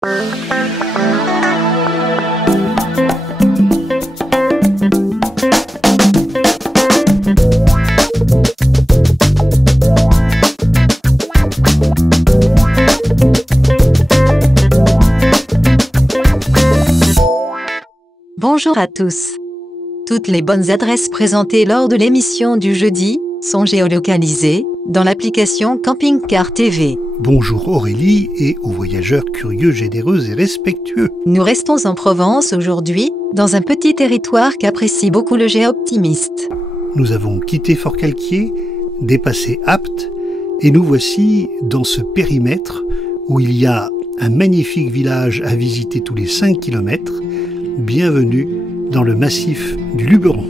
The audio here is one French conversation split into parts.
Bonjour à tous. Toutes les bonnes adresses présentées lors de l'émission du jeudi sont géolocalisées dans l'application Camping Car TV. Bonjour Aurélie et aux voyageurs curieux, généreux et respectueux. Nous restons en Provence aujourd'hui, dans un petit territoire qu'apprécie beaucoup le géoptimiste. Nous avons quitté Forcalquier, dépassé Apt, et nous voici dans ce périmètre où il y a un magnifique village à visiter tous les 5 km. Bienvenue dans le massif du Luberon.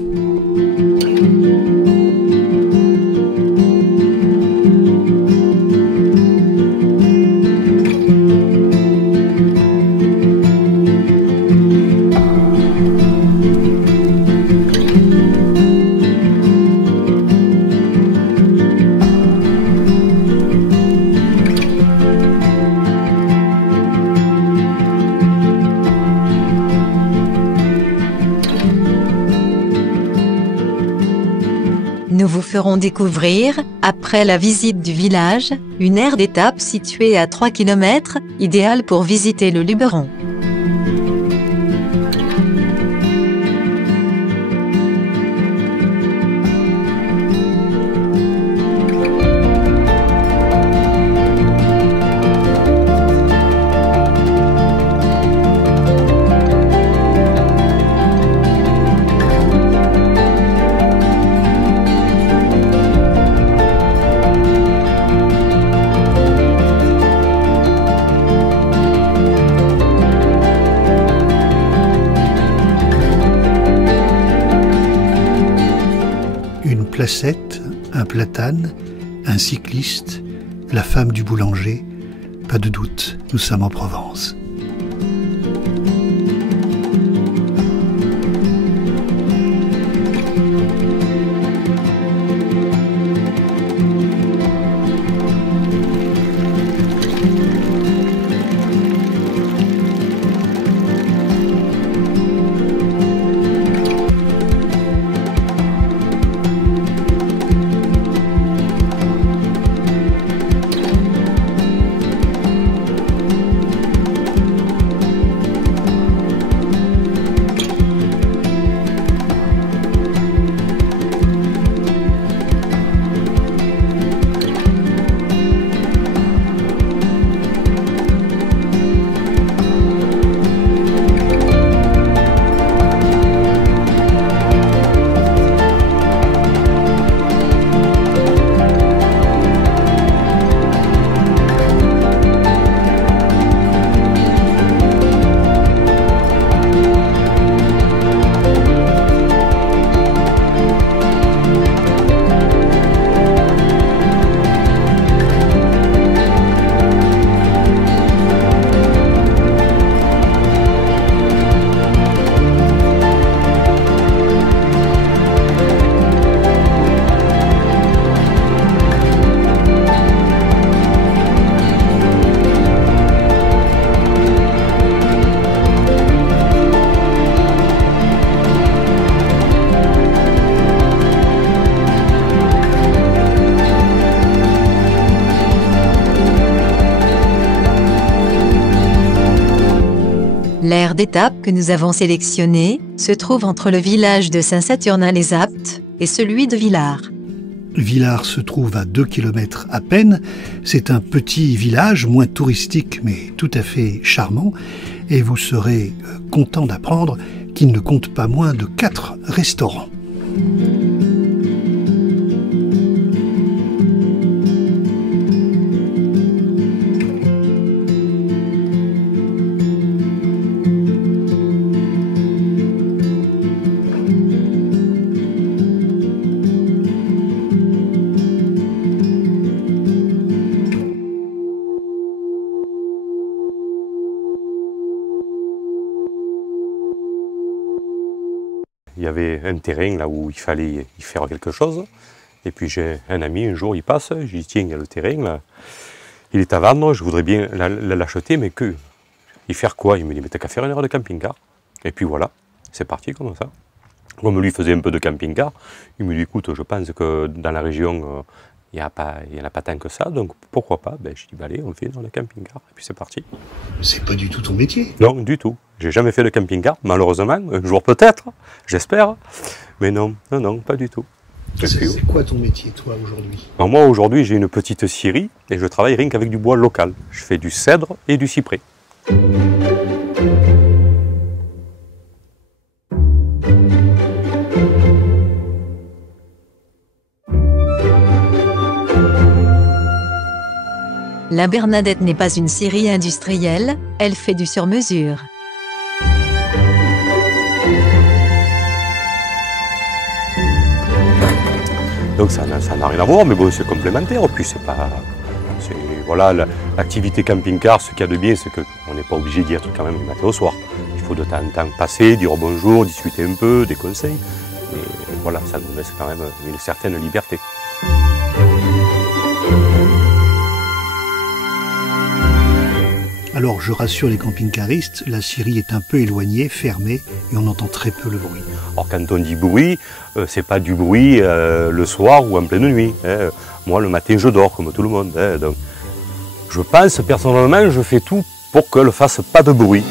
Nous vous ferons découvrir, après la visite du village, une aire d'étape située à 3 km, idéale pour visiter le Luberon. Placette, un platane, un cycliste, la femme du boulanger, pas de doute, nous sommes en Provence. L'aire d'étape que nous avons sélectionnée se trouve entre le village de Saint-Saturnin-les-Aptes et celui de Villars. Villars se trouve à 2 km à peine. C'est un petit village, moins touristique mais tout à fait charmant. Et vous serez content d'apprendre qu'il ne compte pas moins de 4 restaurants. Il y avait un terrain là où il fallait y faire quelque chose. Et puis j'ai un ami, un jour il passe, je dis tiens, il y a le terrain là, il est à vendre, je voudrais bien l'acheter, mais que y faire quoi? Il me dit, mais t'as qu'à faire 1 heure de camping-car. Et puis voilà, c'est parti comme ça. Comme lui faisait un peu de camping-car, il me dit, écoute, je pense que dans la région, il n'y en a pas tant que ça, donc pourquoi pas? Ben, je dis, bah, allez, on le fait dans le camping-car, et puis c'est parti. C'est pas du tout ton métier. Non, du tout. J'ai jamais fait de camping-car, malheureusement, un jour peut-être, j'espère, mais non, non, non, pas du tout. C'est quoi ton métier, toi, aujourd'hui? Alors moi, aujourd'hui, j'ai une petite scierie, et je travaille rien qu'avec du bois local. Je fais du cèdre et du cyprès. La Bernadette n'est pas une scierie industrielle, elle fait du sur-mesure. Donc ça n'a rien à voir, mais bon, c'est complémentaire. Puis c'est pas... Voilà, l'activité camping-car, ce qu'il y a de bien, c'est qu'on n'est pas obligé d'y être quand même le matin au soir. Il faut de temps en temps passer, dire bonjour, discuter un peu, des conseils. Mais voilà, ça nous laisse quand même une certaine liberté. Alors, je rassure les camping-caristes, la scierie est un peu éloignée, fermée, et on entend très peu le bruit. Alors quand on dit bruit, c'est pas du bruit le soir ou en pleine nuit. Hein. Moi, le matin, je dors comme tout le monde. Hein. Donc, je pense, personnellement, je fais tout pour qu'elle ne fasse pas de bruit.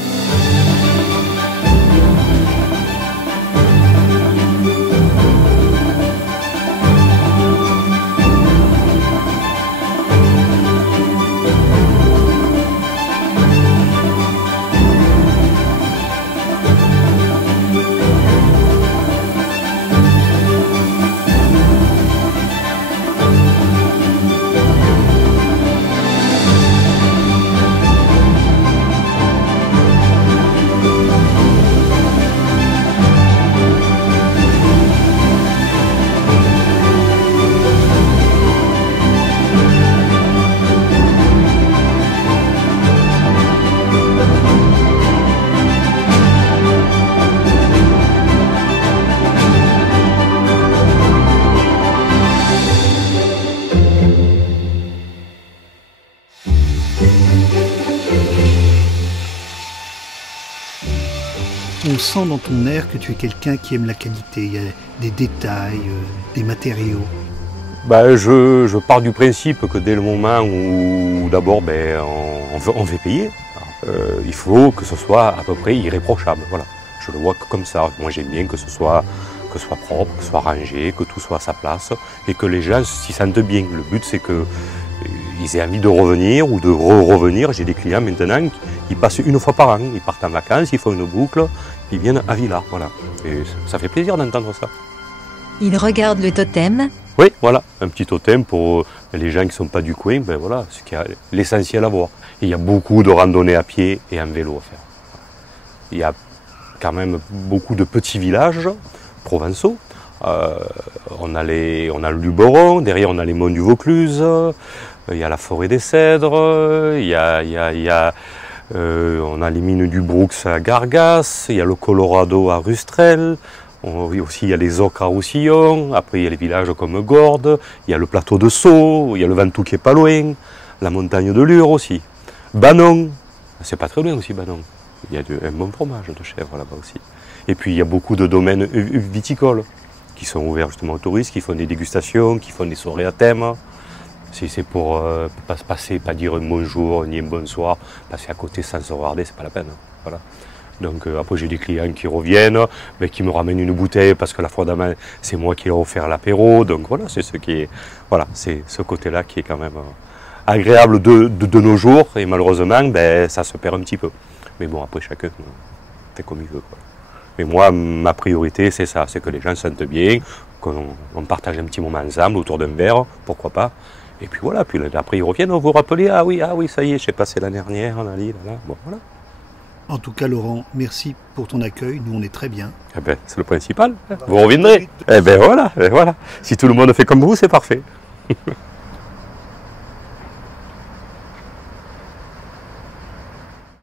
On sent dans ton air que tu es quelqu'un qui aime la qualité. Il y a des détails, des matériaux. Ben, je pars du principe que dès le moment où d'abord on veut payer, il faut que ce soit à peu près irréprochable. Voilà. Je le vois que comme ça. Moi j'aime bien que ce soit propre, que ce soit rangé, que tout soit à sa place et que les gens s'y sentent bien. Le but c'est qu'ils aient envie de revenir ou de revenir. J'ai des clients maintenant qui passent 1 fois par an. Ils partent en vacances, ils font une boucle, ils viennent à Villars. Voilà. Et ça fait plaisir d'entendre ça. Il regarde le totem. Oui, voilà, un petit totem pour les gens qui ne sont pas du coin, ben voilà, ce qui a l'essentiel à voir. Et il y a beaucoup de randonnées à pied et en vélo à faire. Il y a quand même beaucoup de petits villages provençaux. On a le Luberon, derrière on a les monts du Vaucluse, il y a la forêt des Cèdres, on a les mines du Brooks à Gargas, il y a le Colorado à Rustrel. Aussi, il y a les Ocres à Roussillon, après il y a les villages comme Gordes, il y a le plateau de Sceaux, il y a le Ventoux qui est pas loin, la montagne de Lure aussi. Banon, c'est pas très loin aussi Banon, il y a un bon fromage de chèvre là-bas aussi. Et puis il y a beaucoup de domaines viticoles qui sont ouverts justement aux touristes, qui font des dégustations, qui font des soirées à thème. C'est pour pas se passer, pas dire un bonjour ni un bonsoir, passer à côté sans se regarder, c'est pas la peine. Voilà. Donc après j'ai des clients qui reviennent, mais qui me ramènent une bouteille parce que la fois d'avant c'est moi qui leur ai offert l'apéro. Donc voilà, c'est ce côté-là qui est quand même agréable de nos jours. Et malheureusement, ça se perd un petit peu. Mais bon, après chacun fait comme il veut, quoi. Mais moi, ma priorité c'est ça, c'est que les gens se sentent bien, qu'on partage un petit moment ensemble autour d'un verre, pourquoi pas. Et puis voilà, puis après ils reviennent, on vous rappelle, ah oui, ça y est, j'ai passé l'année dernière, on a dit, là. Bon voilà. En tout cas, Laurent, merci pour ton accueil. Nous, on est très bien. Eh ben, c'est le principal. Vous reviendrez. Eh ben voilà. Si tout le monde fait comme vous, c'est parfait.